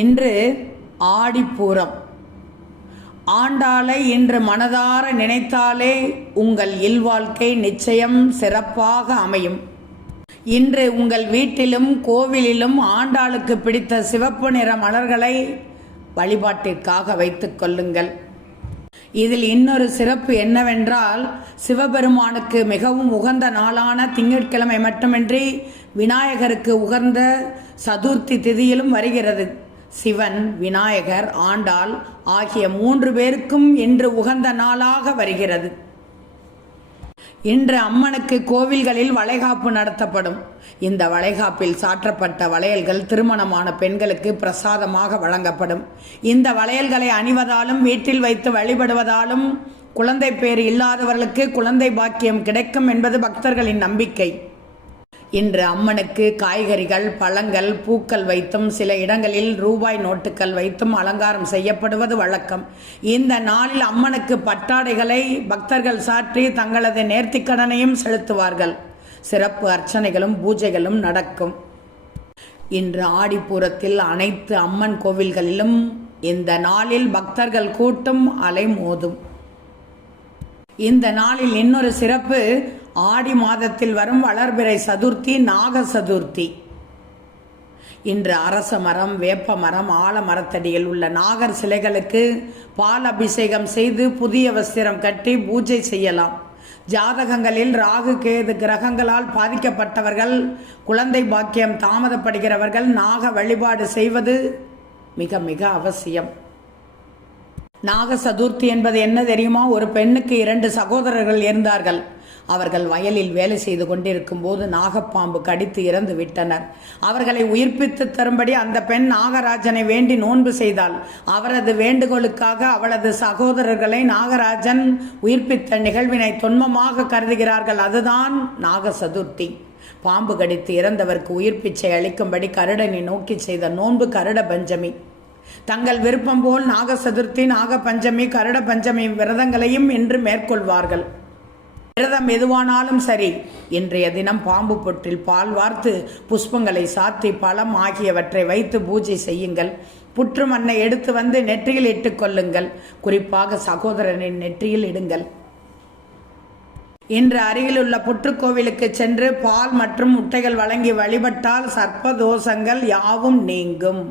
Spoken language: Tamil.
இன்று ஆடிப்பூரம். ஆண்டாளை இன்று மனதார நினைத்தாலே உங்கள் இல்வாழ்க்கை நிச்சயம் சிறப்பாக அமையும். இன்று உங்கள் வீட்டிலும் கோவிலிலும் ஆண்டாளுக்கு பிடித்த சிவப்பு நிற மலர்களை வழிபாட்டிற்காக வைத்துக் கொள்ளுங்கள். இதில் இன்னொரு சிறப்பு என்னவென்றால், சிவபெருமானுக்கு மிகவும் உகந்த நாளான திங்கட்கிழமை மட்டுமின்றி விநாயகருக்கு உகந்த சதுர்த்தி திதியிலும் வருகிறது. சிவன், விநாயகர், ஆண்டாள் ஆகிய 3 பேருக்கும் இன்று உகந்த நாளாக வருகிறது. இன்று அம்மனுக்கு கோவில்களில் வளைகாப்பு நடத்தப்படும். இந்த வளைகாப்பில் சாற்றப்பட்ட வளையல்கள் திருமணமான பெண்களுக்கு பிரசாதமாக வழங்கப்படும். இந்த வளையல்களை அணிவதாலும் வீட்டில் வைத்து வழிபடுவதாலும் குழந்தை பேர் இல்லாதவர்களுக்கு குழந்தை பாக்கியம் கிடைக்கும் என்பது பக்தர்களின் நம்பிக்கை. இன்று அம்மனுக்கு காய்கறிகள், பழங்கள், பூக்கள் வைத்தும் சில இடங்களில் ரூபாய் நோட்டுகள் வைத்தும் அலங்காரம் செய்யப்படுவது வழக்கம். இந்த நாளில் அம்மனுக்கு பட்டாடைகளை பக்தர்கள் சாற்றி தங்களது நேர்த்திக்கடனையும் செலுத்துவார்கள். சிறப்பு அர்ச்சனைகளும் பூஜைகளும் நடக்கும். இன்று ஆடிப்பூரத்தில் அனைத்து அம்மன் கோவில்களிலும் இந்த நாளில் பக்தர்கள் கூட்டம் அலைமோதும். இந்த நாளில் இன்னொரு சிறப்பு, ஆடி மாதத்தில் வரும் வளர்பிறை சதுர்த்தி நாக சதுர்த்தி. இன்று அரச மரம், வேப்ப மரம், ஆலமரத்தடியில் உள்ள நாகர் சிலைகளுக்கு பால் அபிஷேகம் செய்து புதிய வஸ்திரம் கட்டி பூஜை செய்யலாம். ஜாதகங்களில் ராகு கேது கிரகங்களால் பாதிக்கப்பட்டவர்கள், குழந்தை பாக்கியம் தாமதப்படுகிறவர்கள் நாக வழிபாடு செய்வது மிக மிக அவசியம். நாக சதுர்த்தி என்பது என்ன தெரியுமா? ஒரு பெண்ணுக்கு 2 சகோதரர்கள் இருந்தார்கள். அவர்கள் வயலில் வேலை செய்து கொண்டிருக்கும் போது நாகப்பாம்பு கடித்து இறந்து விட்டனர். அவர்களை உயிர்ப்பித்து தரும்படி அந்த பெண் நாகராஜனை வேண்டி நோன்பு செய்தாள். அவரது வேண்டுகோளுக்காக அவளது சகோதரர்களை நாகராஜன் உயிர்ப்பித்த நிகழ்வினை தொன்மமாக கருதுகிறார்கள். அதுதான் நாக சதுர்த்தி. பாம்பு கடித்து இறந்தவருக்கு உயிர்ப்பிச்சை அளிக்கும்படி கருடனை நோக்கி செய்த நோன்பு கருட பஞ்சமி. தங்கள் விருப்பம் போல் நாக சதுர்த்தி, நாக பஞ்சமி, கருட பஞ்சமி விரதங்களையும் இன்று மேற்கொள்வார்கள். விரதம் எதுவானாலும் சரி, இன்றைய தினம் பாம்பு பொற்றில் பால் வார்த்து புஷ்பங்களை சாத்தி பழம் ஆகியவற்றை வைத்து பூஜை செய்யுங்கள். புற்று மண்ணை எடுத்து வந்து நெற்றியில் இட்டுக் கொள்ளுங்கள். குறிப்பாக சகோதரனின் நெற்றியில் இடுங்கள். இன்று அருகிலுள்ள புற்றுக்கோவிலுக்கு சென்று பால் மற்றும் முட்டைகள் வழங்கி வழிபட்டால் சர்ப்ப தோஷங்கள் யாவும் நீங்கும்.